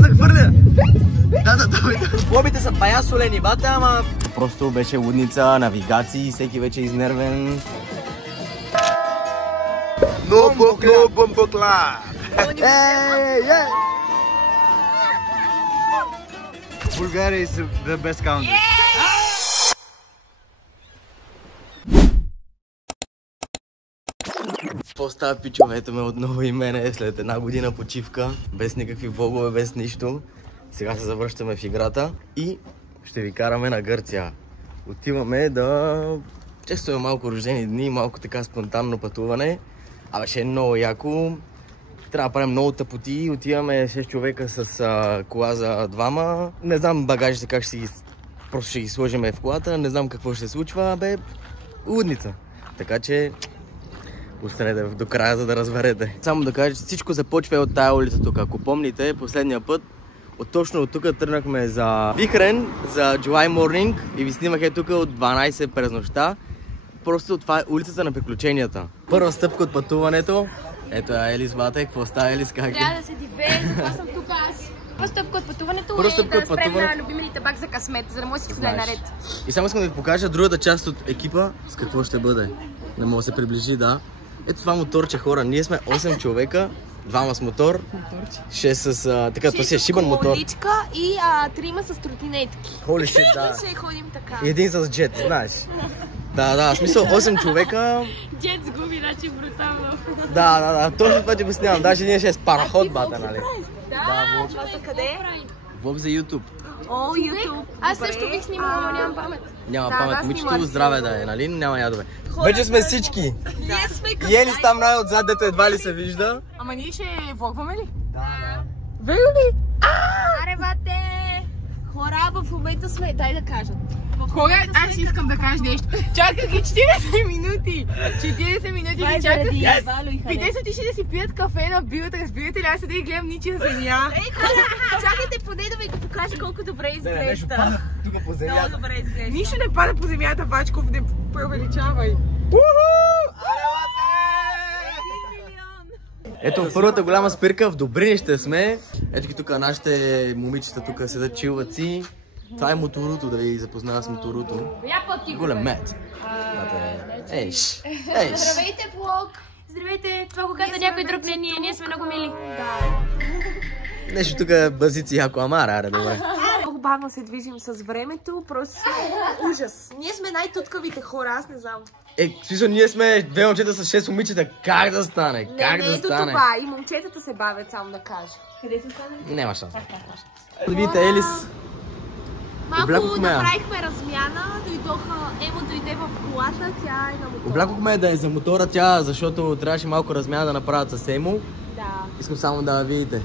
да хвърля! Да, давай. Глобите са бая солени, бате, ама... Просто беше лудница, навигации, всеки вече изнервен. No bumper club! Bulgaria is the best country. Какво става, пичове? Ето ме отново и мене след една година почивка, без никакви влогове, без нищо. Сега се завръщаме в играта и ще ви караме на Гърция. Отиваме да честваме малко рождени дни, малко така спонтанно пътуване. Абе ще е много яко. Трябва да правим много тъпоти. Отиваме 6 човека с кола за двама. Не знам багажите как ще ги... Просто ще ги сложим в колата. Не знам какво ще се случва. Бе, лудница. Така че... Останете до края, за да разберете. Само да кажа, че всичко започва от тая улица тук. Ако помните, последния път точно от тук тръгнахме за Вихрен, за July Morning и ви снимах тук от 12 през нощта. Просто това е улицата на приключенията. Първа стъпка от пътуването. Ето е Елис, бате, какво става, Елис, как е? Трябва да се дивеем, затова съм тук аз. Първа стъпка от пътуването е да спрем на любимия ни табак за късмет, за да може всичко да е наред. И само искам да ви покажа другата част от екипа с какво ще бъде. Не мога да се приближи, да. Ето това моторче, хора. Ние сме 8 човека, двама с мотор, 6 с... така, то си е шибан мотор. 6 с количка и 3 с тротинетки. Холи ще, да. Ще ходим така. И един с джет, знаеш. Да, в смисъл 8 човека. Джет сгуби, значи брутално. Да, точно това ти обяснявам. Даже ние ще е с параход, бата, нали? Да, това за къде? Влог за YouTube. О, YouTube. Аз също бих снимала, но нямам памет. Няма памет, момичето здраве да е, нали? Няма ядове. Вече сме всички. И Елис там най-отзад, дето едва ли се вижда. Ама ние ще влогваме ли? Да. Верно ли? Аре, бате! Хора, в момента сме, дай да кажат. Хора, аз искам да кажа нещо. Чаках ги 40 минути. 40 минути ги чаках. Питайте ще да си пият кафе на билата, разбирате ли? Аз да ги гледам ничия земя. Ей, хора, чакайте поне да ви го покажа колко добре изглежда. Тук по земята. Много добре изглежда. Нищо не пада по земята, Бачков, не преувеличавай. Ето първата голяма спирка, в Добринище сме. Ето ги тук нашите момичета тук седат чилват си. Това е моторуто, да ви запозная с моторуто. Голям мет. Ейш. Здравейте, влог! Здравейте, това го каза някой друг, не ние сме много мили. Нещо тук базици яко, ама аре, добре. Много бавно се движим с времето, просто ужас. Ние сме най-туткавите хора, аз не знам. В смисъл, ние сме две момчета с 6 момичета. Как да стане? Как да стане? Това. И момчетата се бавят, само да кажа. Къде се стане? Няма шанс. Видите, Елис. Малко направихме размяна, Емо дойде в колата, тя е на мотора. Облякохме да е за мотора тя, защото трябваше малко размяна да направят с Емо. Да. Искам само да видите.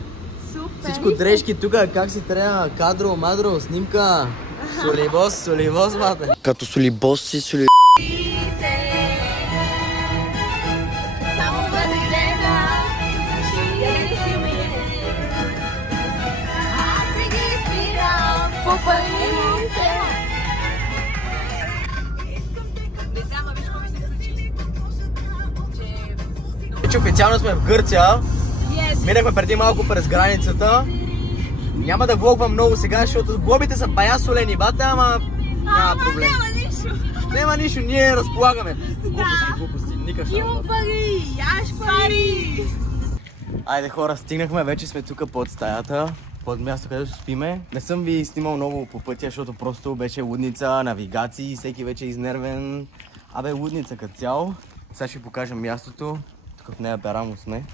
Супер. Всичко дрежки тук, как си трябва, кадро, мадро, снимка. Солибос, бате. Като солибос си соли... Само да те гледа, аз се ги спирам по пътите. Вече официално сме в Гърция. Минахме преди малко през границата. Няма да влогвам много сега, защото глобите са бая солени, бате, ама няма проблем. Няма нищо, ние разполагаме. Глупости, никакъв шанс. Имам пари, яш пари. Айде хора, стигнахме, вече сме тук под стаята, под място, където спиме. Не съм ви снимал много по пътя, защото просто беше лудница, навигации, всеки вече изнервен. Абе, лудница като цяло. Сега ще ви покажа мястото. Тук в нея перамо сме.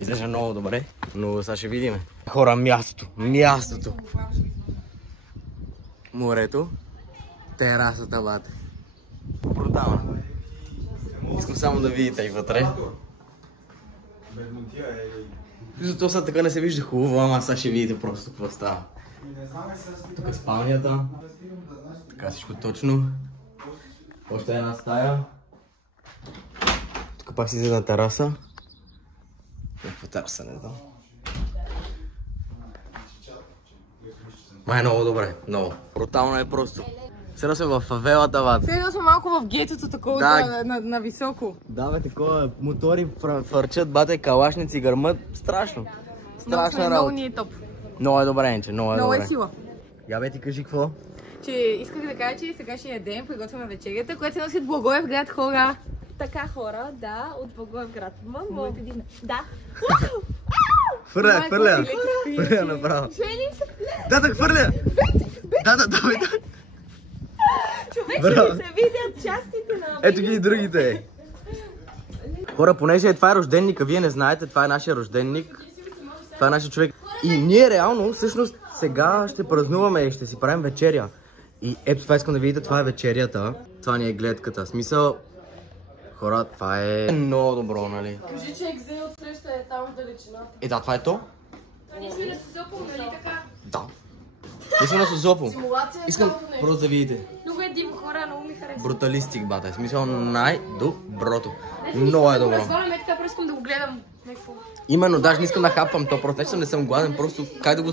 Изглежда много добре, но сега ще видим. Хора, мястото. Морето. Терасата, бате. Брутално. Искам само да видите и вътре. То сега така не се вижда хубаво, ама сега ще видите просто какво става. Тук е спалнята. Така всичко точно. Още една стая. Тук пак си излезе на тераса. Някаква тераса, не знам. Май е много добре, много. Брутално е просто. Сега сме в фавелата, бат. Сега сме малко в гетото, такова на високо. Да, бе, такова мотори фърчат, бате, калашници, гърмат. Страшно. Страшна работа. Много ни е топ. Много е добре, Енче, много е добре. Много е сила. Я бе ти кажи какво? Че исках да кажа, че сега ще ядем, приготвяме вечерята, която се носи от Благоевград, хора. Така хора, да, от Благоевград. Мамо. Да. Хвърля направо. Да, хвърля! Да, давай. Човек, ще се видят частите на... Ето ги и другите. Хора, понеже това е рожденника, вие не знаете, това е нашия рожденник. Това е нашия човек. И ние реално, всъщност, сега ще празнуваме и ще си правим вечеря. И ето това искам да видите, това е вечерята. Това ни е гледката. Смисъл, хора, това е много добро, нали? Кажи, че екзе отсреща е там в далечината. Да, това е то? Ние сме на Созопол, нали така? Да. Ние сме на Созопол. Симулация е Искам много нещо. просто да видите. Много е диво хора, много ми харесва. Бруталистик, бата. В смисъл най-доброто. Много е добро. Разваляме така, просто искам да го гледам. Именно, даже не искам да хапвам то, просто не съм гладен, просто как да го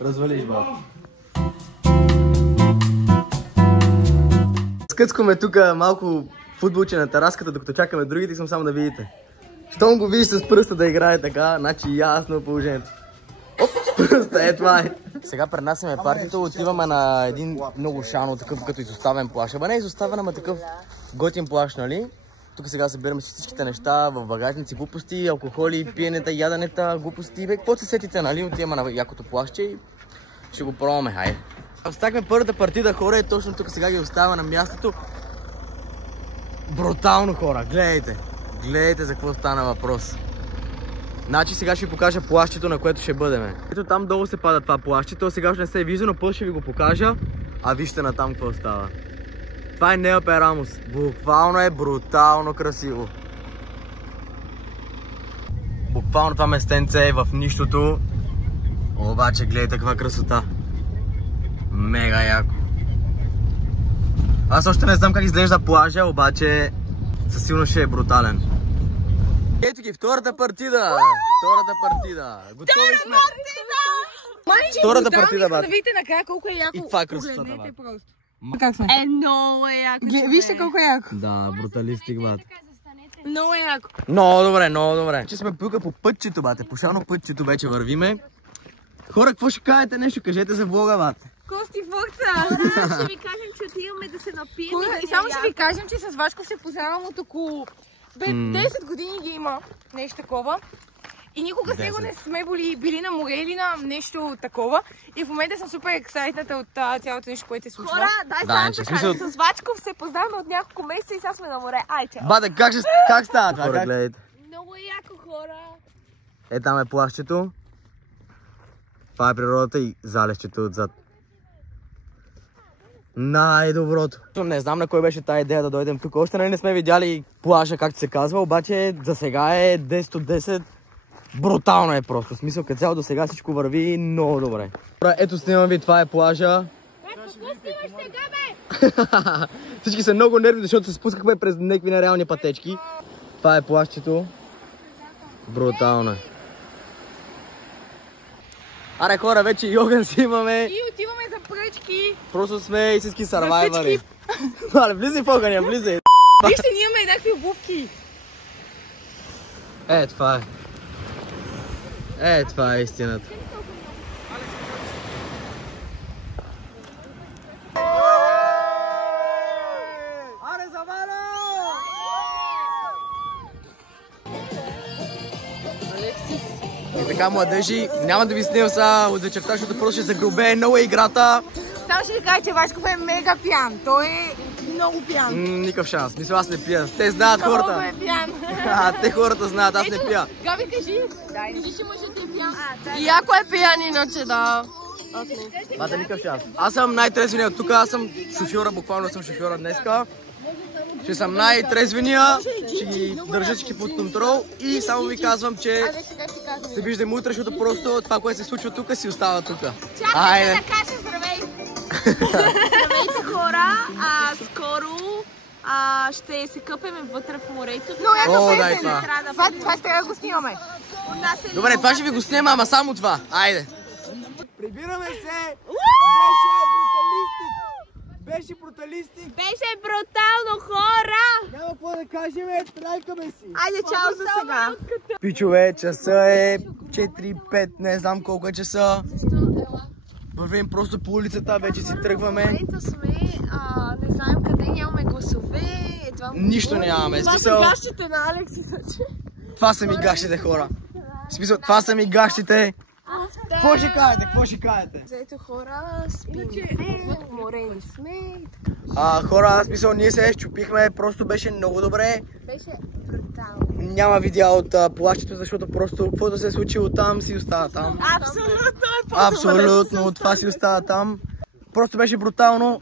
развалиш, бат. Скъцкаме тук малко футболче на тераската, докато чакаме другите, искам само да видите. Щом го видиш с пръста да играе така, значи ясно е положението. Оп, с пръста, е това е. Сега пренасяме партито, отиваме на един много шано, такъв като изоставен плаш. Ама не изоставен, ама такъв готин плаш, нали? Тук сега събираме всичките неща в багажници, глупости, алкохоли, пиенета, яденета, глупости. Бе, какво се сетите, нали? Отиваме на якото плащче и ще го пробваме, хайде. Оставихме първата партида, хора, и точно тук сега ги оставя на мястото. Брутално, хора, гледайте. Гледайте за какво стана въпрос. Значи сега ще ви покажа плащчето, на което ще бъдем. Ето там долу се пада това плащче, то сега още не се вижда, но после ще ви го покажа, а вижте натам какво става. Това е Неа Перамус. Буквално е брутално красиво. Буквално това местенце е в нищото. Обаче гледайте каква красота. Мега яко. Аз още не знам как изглежда плажа, обаче със сигурно ще е брутален. Ето ги, втората партида! Втората партида! Готови сме! Втората партида, бат. Да видите накрая колко е яко. И това е красотата, Погледнете бат. просто. Как сме? Много е яко. Вижте колко е яко. Да, бруталистик, бат. Много е яко. Много добре, много добре. Че сме тук по пътчето, бате. По шано пътчето вече вървиме. Хора, какво ще кажете нещо? Кажете за влога, бате. Кости фокса! Ще ви кажем, че отиваме да се напием. И само ще ви кажем, че с Вачко се познавам от около 10 години ги има нещо такова. И никога с него не сме били на море или на нещо такова. И в момента съм супер ексайтната от цялото нещо, което се случва. Хора, дай Да, само че да кажа, смисъл- с Вачков се познаваме от няколко месеца и сега сме на море. Ай, чао! Бате, как става това? Хора, гледайте. Много е яко, хора! Е, там е плащчето. Това е природата и залезчето отзад. Най-доброто. Не знам на кой беше тая идея да дойдем тук. Още не сме видяли плажа, както се казва, обаче за сега е 10 от 10. Брутално е просто. В смисъл, като цяло до сега всичко върви много добре. Ето снимам ви, това е плажа. Какво снимаш сега, бе? Всички са много нервни, защото се спускахме през някакви нереални пътечки. Това е плажчето. Брутално е. Аре хора, вече и огън си имаме. И отиваме за пръчки. Просто сме истински сървайвъри. Мале, влизай в огъня, влизай. Вижте, ние имаме еднакви обувки. Е, това е. Е, това е истината. Аре, заваля! И така, младежи, няма да ви снимам сега от вечерта, защото просто ще загрубее много играта. Само ще ви кажа, че Вачков е мега пиян. Той е много пиян. Никакъв шанс. Мисля, аз не пия. Те знаят хората. Много е пиян. Те хората знаят, аз не пия. Габи, кажи, че мъжът е пиян. И ако е пиян, иначе да. Бата, никакъв шанс. Аз съм най-трезвения от тук, аз съм шофьора, буквално съм шофьора днеска. Ще съм най-трезвения, ще ги държа всички под контрол и само ви казвам, че се виждаме утре, защото просто това, което се случва тук, си остава тук. Чакайте да кажа здравей! Здравейте, хора! Скоро ще се къпеме вътре в морето. О, дай това. Това ще да го снимаме. Добре, това ще ви го снима, ама само това. Айде! Прибираме се! Беше бруталистик! Беше бруталистик. Беше брутално, хора! Няма какво да кажем, трайкаме си. Айде, чао за сега. Пичове, часа е 4-5, не знам колко е часа. Вървим просто по улицата, вече си тръгваме. В момента сме, не знаем къде, нямаме гласове. Нищо нямаме. Това са гащите на Алекс и Саче. Това са ми гащите, хора. В смисъл, това са ми гащите. Какво ще кажете? Какво ще кажете? Заето хора, спим, морени сме. Хора, в смисъл, ние се щупихме, просто беше много добре. Беше брутално. Няма видео от плащето, защото просто каквото се е случило там си остава там. Абсолютно, това си остава там. Просто беше брутално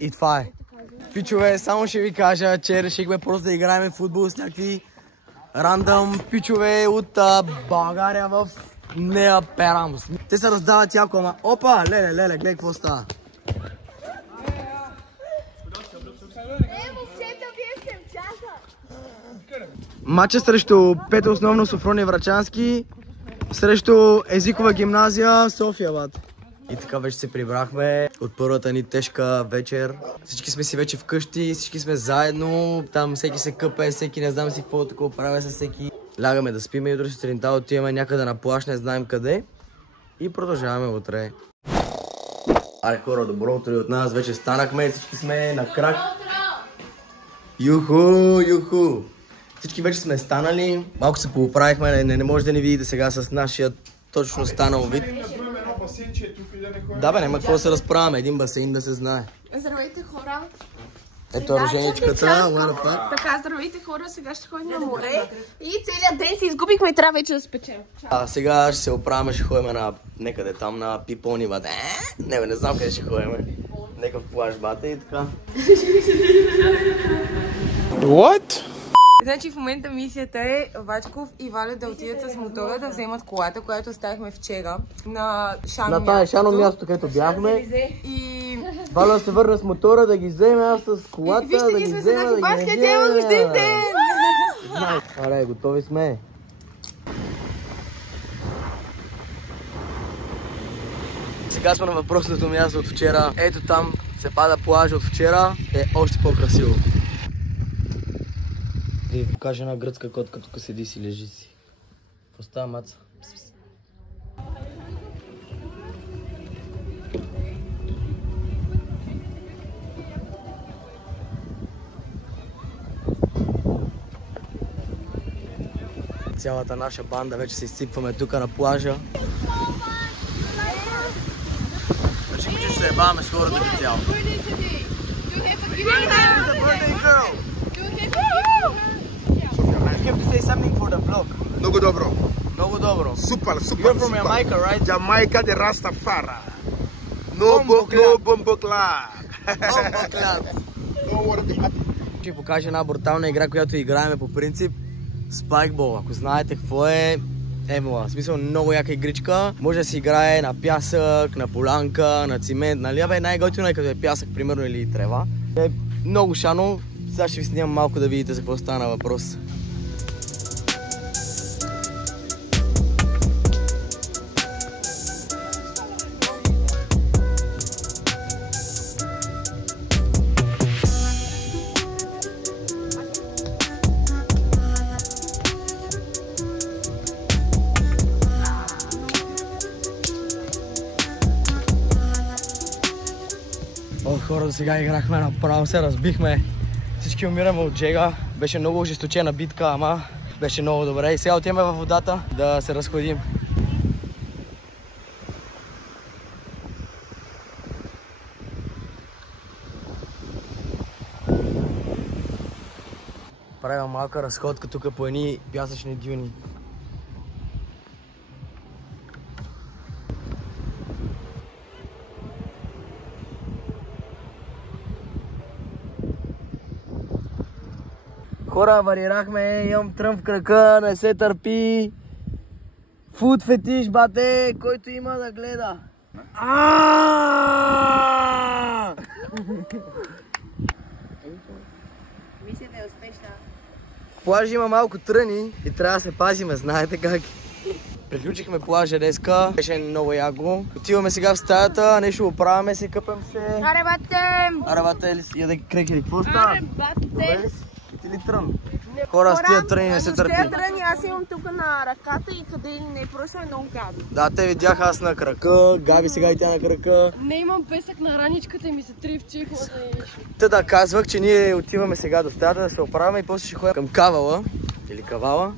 и това е. Пичове, само ще ви кажа, че решихме просто да играем футбол с някакви рандъм пичове от България в Нея Перамус. Те се раздават яко, ама опа, леле, гледай какво става. Матчът срещу Пета основно Софрония Врачански срещу езикова гимназия София, бат. И така вече се прибрахме от първата ни тежка вечер. Всички сме си вече вкъщи, всички сме заедно. Там всеки се къпе, всеки не знам си какво такова правя с всеки. Лягаме да спиме и утре сутринта отиваме някъде на плаж, не знаем къде. И продължаваме утре. Аре хора, добро утро от нас. Вече станахме, всички сме на крак. Юху! Всички вече сме станали. Малко се поуправихме, не може да ни видите сега с нашия точно станал вид. Да бе, няма какво да се разправяме, един басейн да се знае. Здравейте хора! Ето оръженичката, Така, здравейте хора, сега ще ходим на море и целият ден се изгубихме и трябва вече да спечем. Сега ще се оправяме, ще ходим на некъде там на Пипони, бате. Не знам къде ще ходим. Некъв плаж, бате и така. What? Значи в момента мисията е Вачков и Валя да отидат с мотора да вземат колата, която оставихме вчера на Шано място. На тая Шано място, където бяхме. И... Валя се върна с мотора да ги вземе, аз с колата Вижте, да ние ги сме взема, с да ги баскет, не няма рожден ден! Аре, готови сме. Сега сме на въпросното място от вчера. Ето там се пада плажа от вчера. Е още по-красиво. Да ви покажа една гръцка котка, тук седи си, лежи си. Какво става, маца? Цялата наша банда вече се изсипваме тук на плажа. Значи че ще се ебаваме с хората като цяло. You have to say something for the vlog. Много добро. Много добро. Супер. You're from Jamaica, right? Jamaica de Rastafari. No bombo clap. Ще ви покажа една брутална игра, която играем по принцип. Спайкбол. Ако знаете какво е, емола. В смисъл много яка игричка. Може да се играе на пясък, на полянка, на цимент, нали? Абе най-готино е като е пясък, примерно, или трева. Е много шано. Сега ще ви снимам малко да видите за какво стана въпрос. Хора, до сега играхме, направо се разбихме. Всички умираме от жега. Беше много ожесточена битка, ама беше много добре. И сега отиваме във водата да се разходим. Правим малка разходка тук по едни пясъчни дюни. Хора, варирахме, имам трън в крака, не се търпи. Фуд фетиш, бате, който има да гледа. Мисията е успешна. Плажа има малко тръни и трябва да се пазиме, знаете как. Приключихме плажа днеска, беше много яко. Отиваме сега в стаята, нещо оправяме се, къпем се. Аре, бате! Аре, бате, яде крекери, какво става? Аре, бате! Ти ли трън? Хора, с тия тръни не се търпи. С тия тръни аз имам тук на ръката и къде ли не, просто е много гадно. Да, те видях аз на крака, Габи сега и тя на крака. Не имам песък на раничката и ми се тривчи. Та да, казвах, че ние отиваме сега до стаята да се оправяме и после ще ходим към Кавала. Или Кавала?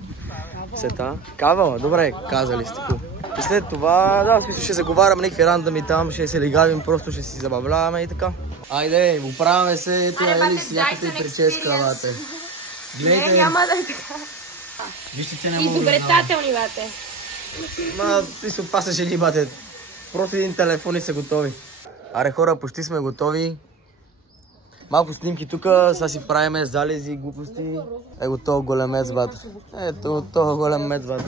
Сета. Кавала, добре, казали сте. И след това, да, в смисъл ще заговаряме някакви рандами там, ще се лигавим, просто ще си забавляваме и така. Айде, оправяме се, ето Ели с яката прическа, бате. Гледайте. Не, няма да е така. Вижте, че не мога да Изобретателни, бате. Ма, смисъл, това са жени, бате. Просто един телефон и са готови. Аре хора, почти сме готови. Малко снимки тук, сега си правиме залези, глупости. Ето този големец, бате. Ето този големец, бате.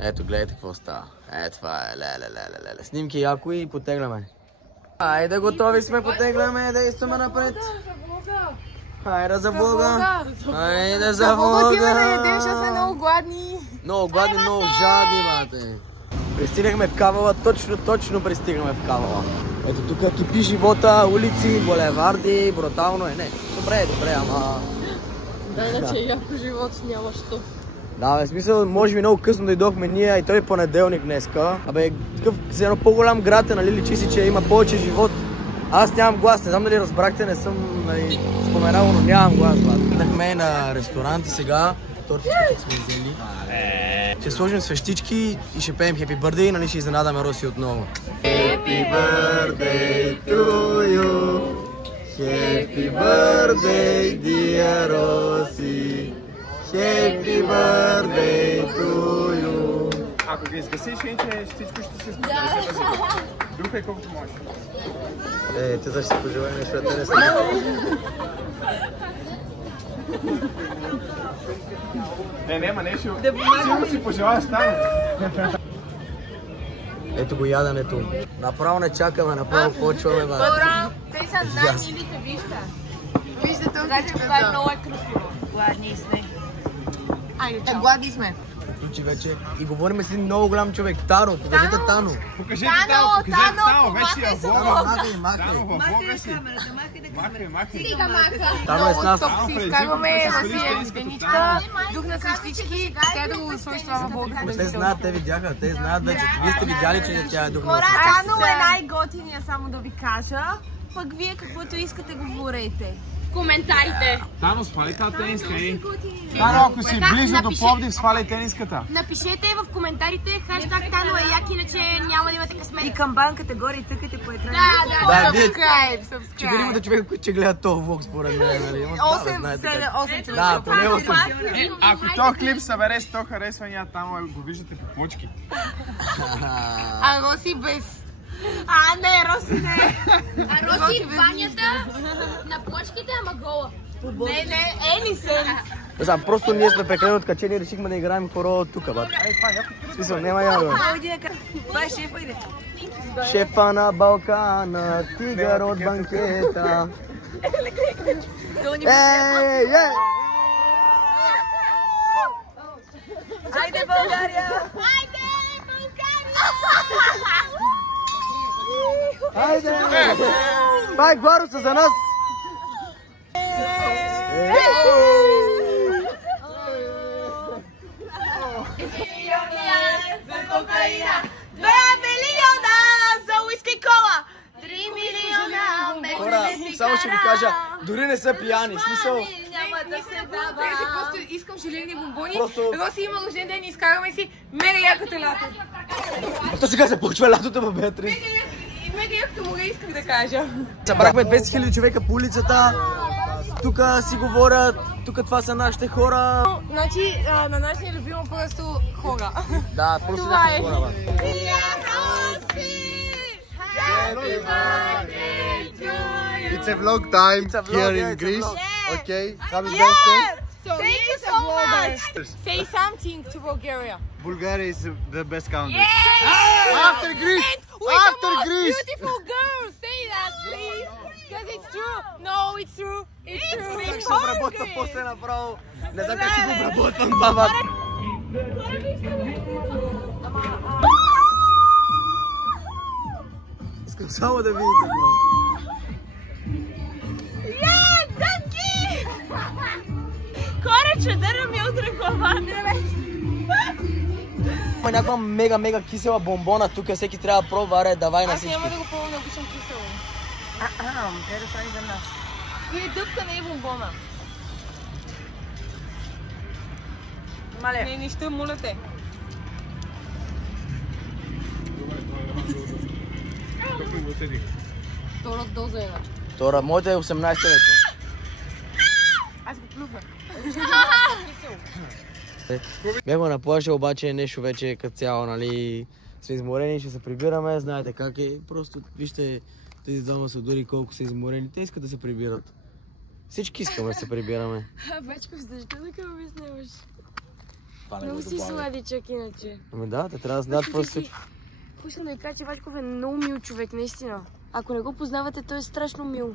Ето, гледайте какво става. Ето това е, леле. Снимки яко и потегляме. Айде, готови сме, потегляме, действаме напред. Хайде за Бога! Хайде за Бога! Отиваме да ядем, защото сме много гладни. Много гладни, много жадни, бате. Пристигнахме в Кавала, точно пристигнахме в Кавала. Ето тук кипи живота, улици, булеварди, брутално е. Не, добре, ама... Да, иначе яко живот няма що. Да, в смисъл, може би много късно дойдохме ние и той е понеделник днеска. Абе, такъв за едно по-голям град е, нали, личи си, че има повече живот. Аз нямам глас, не знам дали разбрахте, не съм споменал, но нямам глас, брат. Идахме на ресторант и сега тортичката сме взели. Ще сложим свещички и ще пеем Happy Birthday и нали ще изненадаме Роси отново. Happy Birthday to you, Happy Birthday dear Роси, Happy Birthday to you. Ако ги изгасиш, всичко ще се сбъде. Духай колкото можеш. Те защо си пожелай нещо, те не са. Не, нещо. Сигурно си пожелая стане. Ето го яденето. Направо не чакаме, направо почваме, бе. Хора, те са най-милите, вижте. Вижте Това е много красиво. Гладни сме. Айде, чао. Гладни сме. Ключи вече. И говорим с един много голям човек. Таро, покажете Тано. Покажете Таро, вече я влога. Махай. Таро, във влога си. Махай. Стига маха. Таро е с нас. Тук си изкарваме да си е стеничка, дух на свещички, тя да го сложи това в влога. Те знаят, те видяха, те знаят вече. Вие сте видяли, че тя е дух на Хора, свещички. Тано е най-готиния, само да ви кажа. Пък вие каквото искате говорете. Коментарите. Тано, свали тази тениска, ей. Таро, ако си близо до Пловдив, сваляй тениската. Напишете в коментарите хаштаг Тано е як, иначе няма да имате късмет. И камбан категории цъкате по екрана. Да, вие Subscribe. четиримата човека, които ще гледат този влог, според мен, нали? 8 човека. Да, поне 8. Ако този клип събере 100 харесвания, там го виждате по почки. А Роси без... Не, Роси не. А Роси в банята на плочките, ама гола. Не, Ели се. Сега, просто ние сме прекалено откачени и решихме да играем хоро тук, бат. В смисъл, няма яда. Това е шефа или? Шефа на Балкана, тигър от банкета. Ей! Айде, България! Айде! Това е Гваруса за нас! Хора, само ще ви кажа, дори не са пияни, смисъл. Просто искам железни бомбони. Просто- Роси има рожден ден и изкарваме си мега якото лято. То сега се почва лятото в Беатрис. Мега якото море исках да кажа. Събрахме 200 000 човека по улицата. Тук си говорят, тук това са нашите хора. Значи на нас ни е любимо просто хора. Да, просто Това нашите е. хора, бе. It's a vlog time It's a vlog, here yeah, in it's a Greece. vlog. Okay, happy birthday. So Thank you so much. Say something to Bulgaria. Bulgaria is the best country. Yeah! After Greece! With After the most Greece! beautiful girls. Say that, please. Because it's true. No, it's true. It's true. Как ще обработвам после направо? Не знам как ще го обработвам, баба. Искам само да видите. Дънки! Корече, дъра ми утре главата. Има някаква мега кисела бомбона тук, всеки трябва да пробва, аре, давай на всички. Аз няма да го пробвам, не обичам кисело. Трябва да стане за нас. И дъвка не е бомбона. Мале. Не, нищо, моля те. Втора доза е. Втора, моята е 18 лето. Аз го плюхна. Бяхме на плажа, обаче нещо вече като цяло, нали, сме изморени, ще се прибираме, знаете как е, просто вижте тези двама са дори колко са изморени, те искат да се прибират. Всички искаме да се прибираме. Бачко, защо така обясняваш? Много си сладичък иначе. Ами да, те трябва да знаят просто... Какво искам да ви кажа, че Вачков е много мил човек, наистина. Ако не го познавате, той е страшно мил.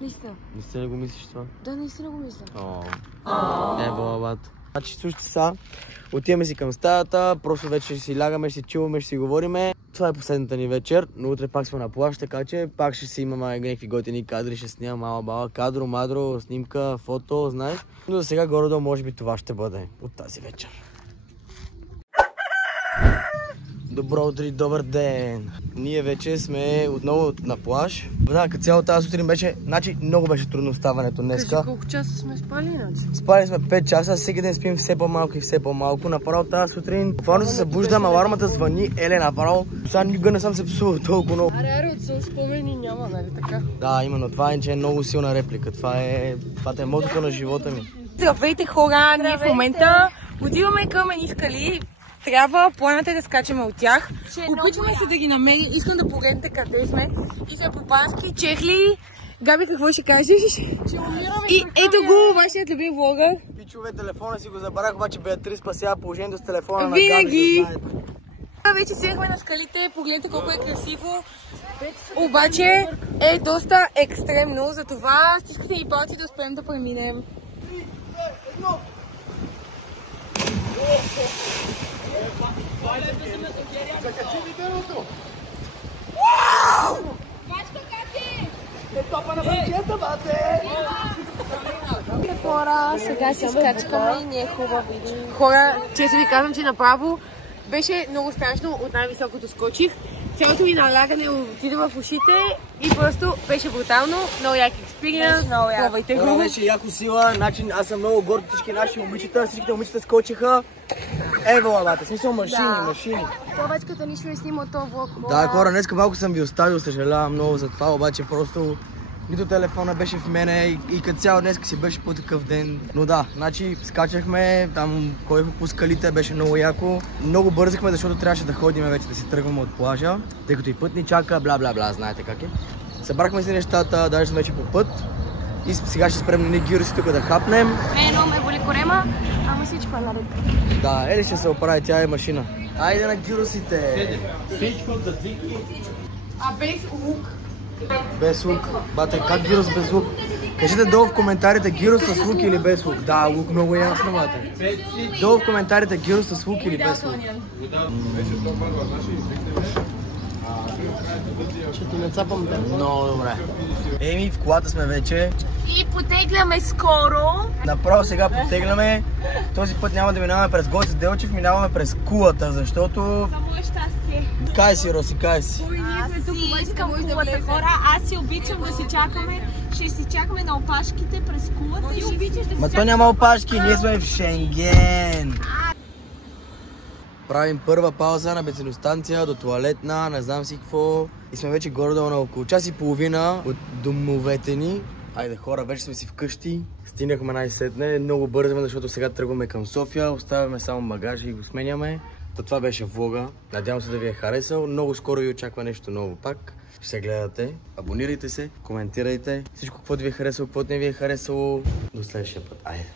Наистина. Наистина ли го мислиш това? Да, наистина го мисля. Балабат. Значи слушайте са, отиваме си към стаята, просто вече ще си лягаме, ще си чуваме, ще си говориме. Това е последната ни вечер, но утре пак сме на плаж, така че пак ще си имаме някакви готини кадри, ще снимам мала бала, кадро, мадро, снимка, фото, знаеш. Но за сега горе-долу може би това ще бъде от тази вечер. Добро утро и добър ден! Ние вече сме отново на плаж. Да, като цяло тази сутрин беше, значи много беше трудно вставането днеска. Кажи колко часа сме спали иначе? Спали сме 5 часа, всеки ден спим все по-малко и все по-малко. Направо тази сутрин, буквално се събуждам, алармата звъни, направо. Сега никога не съм се псувал толкова много. Аре, от сън спомени няма, нали така? Да, именно, това е много силна реплика. Това е мотото на живота ми. Здравейте хора, ние в момента отиваме към едни скали. Трябва, планът е да скачаме от тях. Опитваме се да ги намерим. Искам да погледнете къде сме. И сме по Бански, Чехли. Габи, какво ще кажеш? И ето го, вашият любим влогър. Пичове, телефона си го забравях, обаче Беатрис спася положението с телефона на Винаги. Габи. Вече седнахме на скалите, погледнете колко е красиво. Обаче е доста екстремно, затова стискате и палци да успеем да преминем. Хора, сега си скачкаме и не е хубаво. Хора, често ви казвам, че направо беше много страшно, от най-високото скочих. Цялото ми налягане отида в ушите и просто беше брутално. Много як експириенс, пробвайте го. Това беше яко сила, начин, аз съм много горд всички наши момичета, всичките момичета скочиха. Лабата, смисъл машини. Повечката нищо не снима този влог. Да, хора, днеска малко съм ви оставил, съжалявам много за това, обаче просто нито телефона беше в мене и като цяло днеска си беше по такъв ден. Но да, значи скачахме, там ходихме по скалите, беше много яко. Много бързахме, защото трябваше да ходим вече, да си тръгваме от плажа, тъй като и път ни чака, бла, знаете как е. Събрахме си нещата, даже сме вече по път и сега ще спрем на гироси тук да хапнем. Едно ме боли корема, ама всичко е наред. Да, Ели ще се оправи, тя е машина. Айде на гиросите! А без лук? Без лук. Бате, как гирос без лук? Кажете долу в коментарите гирос с лук или без лук. Да, лук много ясно, бате. Долу в коментарите гирос с лук или без лук. Ще ти нацапам да. Много добре. Еми, в колата сме вече. И потегляме скоро. Направо сега потегляме. Този път няма да минаваме през Гоце Делчев, минаваме през кулата, защото... Само е щастие. Кай си, Роси, кай си. Аз си искам кулата, хора. Аз си обичам да си чакаме. Ще си чакаме на опашките през кулата. Ти обичаш да си Ма то няма опашки, ние сме в Шенген. Правим първа пауза на бензиностанция до тоалетна, не знам си какво. И сме вече горе-долу на около час и половина от домовете ни. Айде хора, вече сме си вкъщи. Стигнахме най-сетне, много бързаме, защото сега тръгваме към София. Оставяме само багажа и го сменяме. То това беше влога. Надявам се да ви е харесал. Много скоро ви очаква нещо ново пак. Ще се гледате. Абонирайте се, коментирайте. Всичко, каквото ви е харесало, каквото не ви е харесало. До следващия път. Айде!